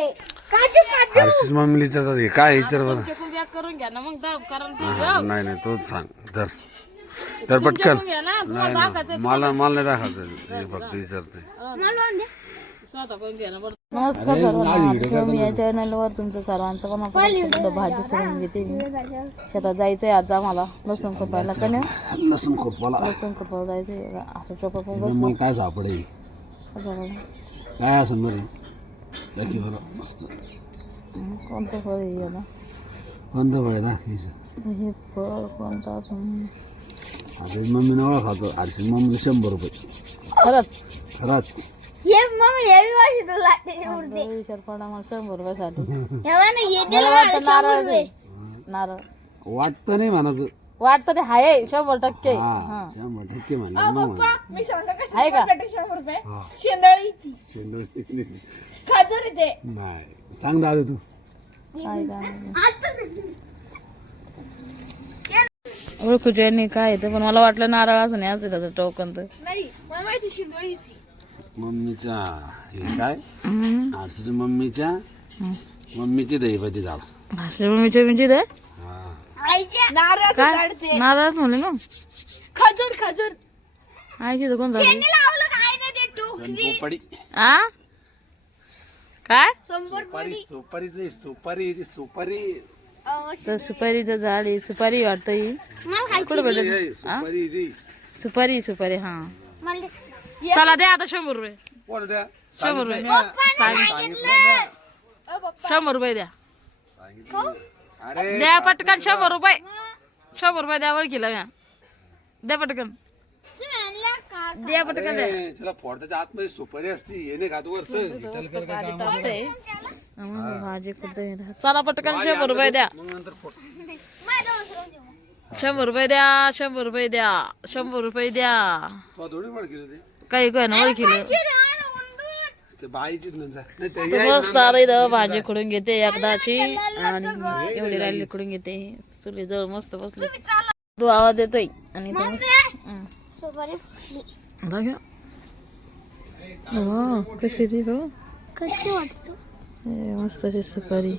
हर्षीच मम्मीला विचारतात हे काय विचार बरं. करून घ्या ना मग कारण नाही नाही तोच सांग तर तर पटकन नाही ना मला नाही दाखवायचं हे फक्त विचारते. नमस्कार सर्वांना, मी या चॅनलवर तुमचं सर्वांचं पण भाजी करून घेते. मी शेतात जायचंय आज आम्हाला लसूण खुरपायला. का नाही लसूण खोपाला लसूण खुरपायला जायचंय. असं चपा मग काय सापडेल काय असं बरं दाखी बरं मस्त. कोणतं फळ आहे याला? कोणतं फळ दाखवायचं हे फळ कोणतं असून आता मम्मीने ओळखातो. हर्षी मम्मीला 100 रुपये. खरंच खरंच विचार पडा मला 100 रुपयासाठी. नारळ वाटतं नाही म्हणायचं, वाटतं ते आहे 100%. 100% म्हणलं मी सांगतो कसं आहे का? 100 रुपये शेंदळी ती शेंदूर खाजर येते. नाही सांग दादा तू ओळखूच्या यांनी काय येतं, पण मला वाटलं नारळ असं नाही. असं टोकन तर नाही मला माहिती शेंदळी ती. मम्मीच्या हे काय हर्षीच्या मम्मीची दहीपती झाड. मम्मीच्या म्हणजे ते नारळ काय काढते. नारळच म्हणले ना. खाजर खाजर आयची तर कोण झाली सोनपोपडी आ काय सुपारी सुपारी तर सुपारीचं झाड आहे. सुपारी वाटतं ही कुठं भेटत? सुपारी ती सुपारी सुपारी हा. चला द्या आता 100 रुपये. कोण द्या 100 रुपये सांगितलं ना. 100 रुपये द्या. अरे द्या पटकन 100 रुपये. 100 रुपये द्या ओळखीला घ्या. द्या पटकन द्या पटकन द्या. त्याला फोडताच्या आतमध्ये सुपारी असते हे नाही खात वरच भाजी कुठे. चला पटकन 100 रुपये द्या. मग नंतर फोड 100 रुपये द्या. 100 रुपये द्या. 100 रुपये द्या. तो थोडी वळ केलं ते काही काय ना ओळखीलं ते बाईचीच नाही तर मस्त आता इथं भाजी खुडून घेते एकदाची. आणि एवढी राहिली खुडून घेते. चुली जवळ मस्त बसले. तू आवाज देतोय आणि तो कशी ती हो मस्त सुपारी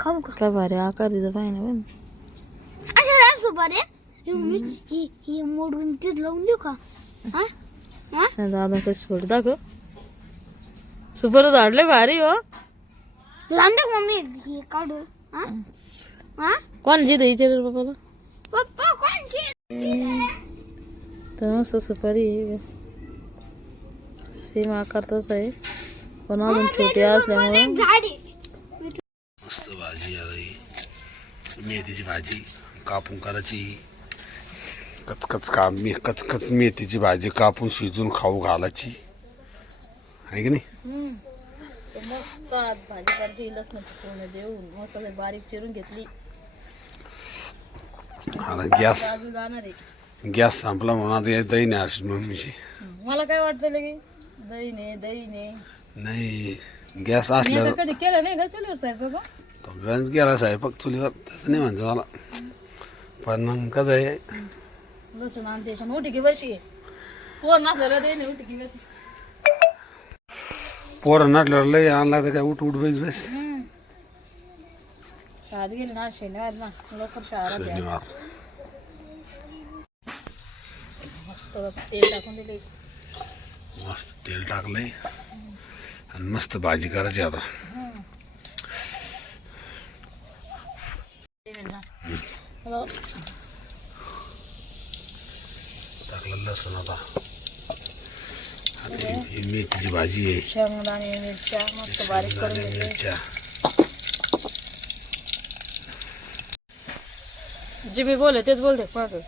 काय भारी आकार दिला पाहिजे पण सुपारी मोडून ते लावून देऊ का? दादा कशी सोड दाखव. सुपारी झाडले भारी हो. लावून दे मम्मी काढून. कोण जिथे विचार बाबाला पप्पा कोणची? तर मस्त सुपारी आहे. सेम आकार तसा आहे पण अजून छोटी असल्यामुळे. मस्त भाजी मेथीची भाजी कापून करायची. कचकच मेथीची भाजी कापून शिजून खाऊ घालायची आहे की नाही. मस्त भाजी करायची. लसण पूर्ण देऊन मस्त बारीक चिरून घेतली. गॅस संपला म्हणून आता दही नाही हर्षी मम्मीची. मला काय वाटतं लगे दही नाही गॅस असल्यावर कधी केलं नाही का चुलीवर साहेब. तो गंज गेला स्वयंपाक चुलीवर तसं नाही म्हणतो मला. पण मग कसं आहे लसूण आणते मोठी की वर्षी कोण नसलं दही नाही उठी की पोरं नटल्यावर लय आणला तर काय उठ बस. शाळेत गेली ना शनिवार ना लवकर शाळा शनिवार मस्त तेल टाकून दिले. मस्त तेल टाकलंय आणि मस्त भाजी करायची आता. टाकलं लसूण आता. ही मेथीची भाजी आहे. शेंगदाणे मिरच्या मस्त बारीक करून घेतले. मिरच्या जे मी बोलले तेच बोलते पाहतो.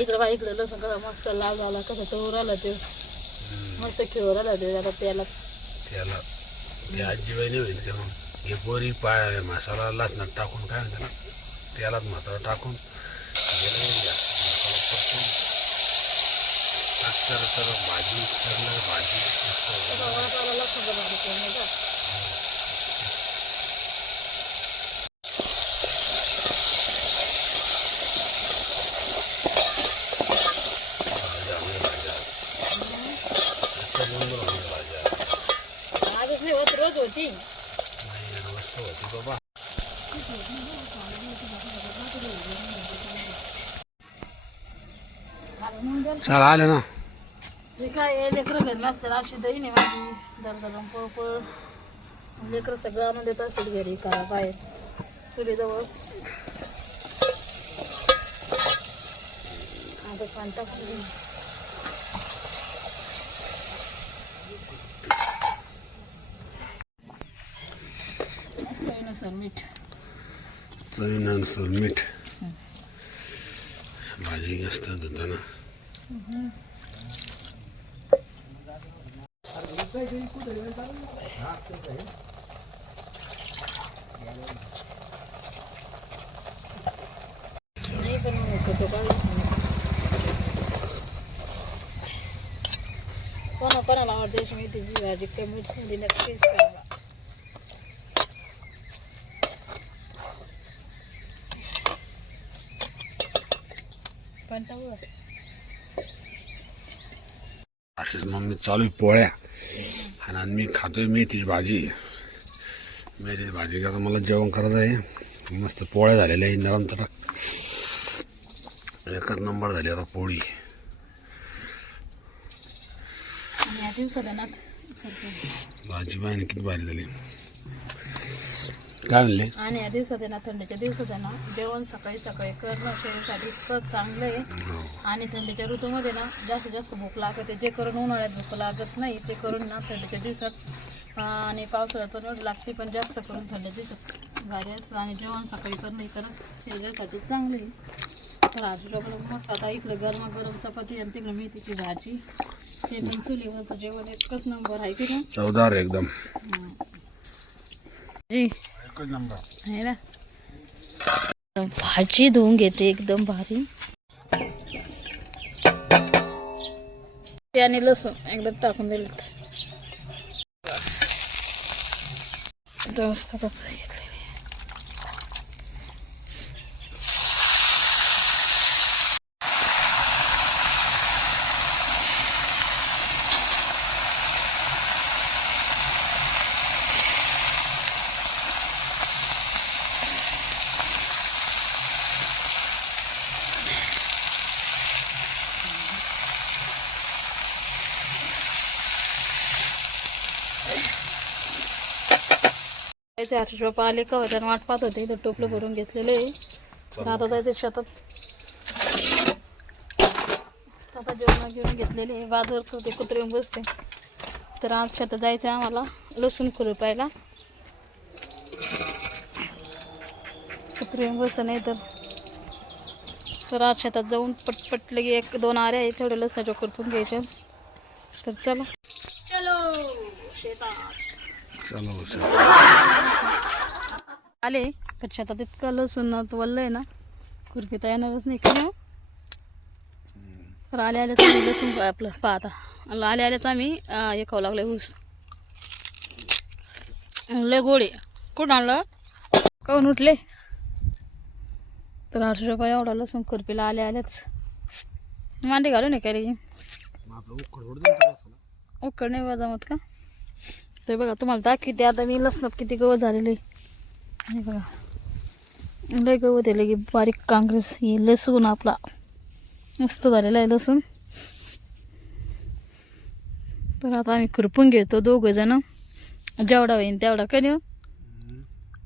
इकडे बा इकडे लसूण कसा मस्त लाल झाला कसं तो राहिला ते मस्त खेळ राहिला ते आता त्याला ते आजीबाई नाही होईल तेव्हा हे बोरी पाय मसाला लसणात टाकून काय म्हणते ना तेलात मसाला टाकून भाजी रोज होती. वस्तू होती बाबा. चला आले ना. हे काय लेकरं घरी नसतात अशी दही नाही माझी दरदरम पळपळ लेकरं सगळं आणून देत असेल घरी करा बाहेर चुलीजवळ. आता पाणी टाकून चवीनुसार मीठ. चवीनुसार मीठ. भाजी असतं दुधानं. नाही पण फोटो कोणाला आवडते मेथीची भाजी कमी म्हणजे नक्कीच सांगा. पण असेच मम्मी चालू आहे पोळ्या आणि मी खातोय मेथीची भाजी. मेथीची भाजी का मला जेवण करायचं आहे. मस्त पोळ्या झालेल्या आहे नरम चटक. एकच नंबर झाली आता पोळी. या दिवसात भाजी पाहिजे किती भारी झाली. काय म्हणले. आणि या दिवसात आहे ना थंडीच्या दिवसात आहे ना जेवण सकाळी सकाळी करणं शरीरासाठी इतकं चांगलं आहे. आणि थंडीच्या ऋतूमध्ये ना जास्तीत जास्त भूक लागते. जे करून उन्हाळ्यात भूक लागत नाही ते करून ना थंडीच्या दिवसात आणि पावसाळ्यातून एवढं लागते पण जास्त करून थंडीच्या दिवसात भारी असतं. आणि जेवण सकाळी करणं करणं शरीरासाठी चांगलं आहे. तर आजूबाजूला मस्त आता इकडं गरमागरम चपाती आणि तिकडं मेथीची भाजी ते पण चुलीवरचं जेवण एकच नंबर आहे की ना. चवदार एकदम. जी एकच नंबर आहे ना. भाजी धुवून घेते एकदम भारी. आणि लसूण एकदम टाकून दिले मस्त तसं घेतलेले. जायचे 800 रुपये आले का वजन वाट पाहत होते. तर टोपलं भरून घेतलेले आहे. तर आता जायचं शेतात. आता जेवण घेऊन घेतलेले आहे. बाजूवर होते कुत्रे येऊन बसते. तर आज शेतात जायचं आहे आम्हाला लसूण खुरपायला. कुत्रे येऊन बसतं नाही तर आज शेतात जाऊन पटपट लगे 1-2 आऱ्या आहे तेवढे लसणाच्या खुरपून घ्यायच्या. तर चला चलो शेतात. चलो आले तर शेतात इतकं लसूण वल्लं आहे ना खुरपीता येणारच नाही का. तर आल्याच आम्ही लसूण आपलं पाहता आल्याच आम्ही हे खाऊ लागले ऊस. लय गोळे कुठं आणलं काऊन उठले. तर 800 रुपये एवढा लसूण खुरपीला आल्याच मांडी घालून आहे का रे. उकड नाही जमत का. ते बघा तुम्हाला दाखवते आता मी लसणात किती गवत झालेले. हे बघा लय गवत आहे लगे बारीक काँग्रेस. हे लसूण आपला मस्त झालेला आहे लसूण. तर आता आम्ही खुरपून घेतो 2 जण. जेवढा होईन तेवढा करू.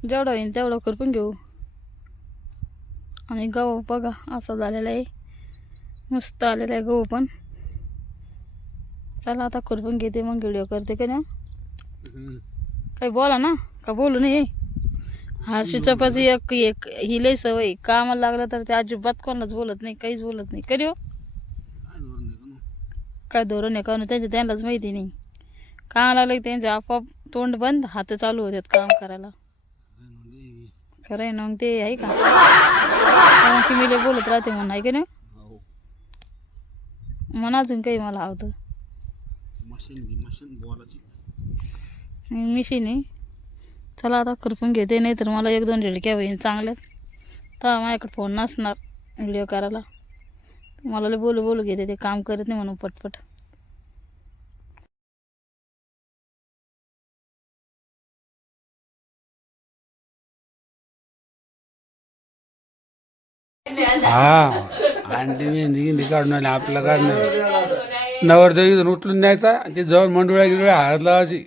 जेवढा होईन तेवढा खुरपून घेऊ. आणि गहू बघा असा झालेला आहे मस्त आलेला आहे गहू पण. चला आता खुरपून घेते मग व्हिडिओ करते का ना. काही बोला ना का बोलू नये. हर्षीच्या पाशी एक ही लय सवय कामाला लागलं तर ते अजिबात कोणालाच बोलत नाही काहीच बोलत नाही. कधी हो काय धोरण आहे का त्यांचं त्यांनाच माहिती नाही. कामाला लागलं की त्यांचे आपोआप तोंड बंद हात चालू होतात काम करायला. खरं आहे ना मग ते आहे का कारण की मी लय बोलत राहते म्हणून आहे का ना. म्हणून अजून काही मला आवडतं मिशीन आहे. चला आता खुरपून घेते नाही तर मला 1-2 झिडक्या होईन चांगल्या. तर माझ्याकडे फोन नसणार व्हिडिओ करायला. मला लय बोलू घेते ते काम करत नाही म्हणून पटपट. हा आणि मेहंदी गिंदी काढून आली आपल्याला काढणं नवरदेव इथून उचलून न्यायचा आणि ते जवळ मंडोळ्या गिडोळ्या हळद लावायची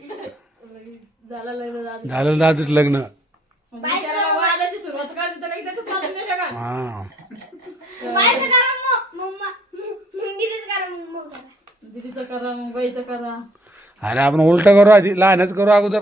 झालं लग्न झालं. झालं दादूच लग्न बिचारा वादाची सुरुवात करायची तर काही त्याचं चालून गेलं का? हा दीदीचं करा मग बाईचं करा. अरे आपण उलट करू आधी लहानच करू अगोदर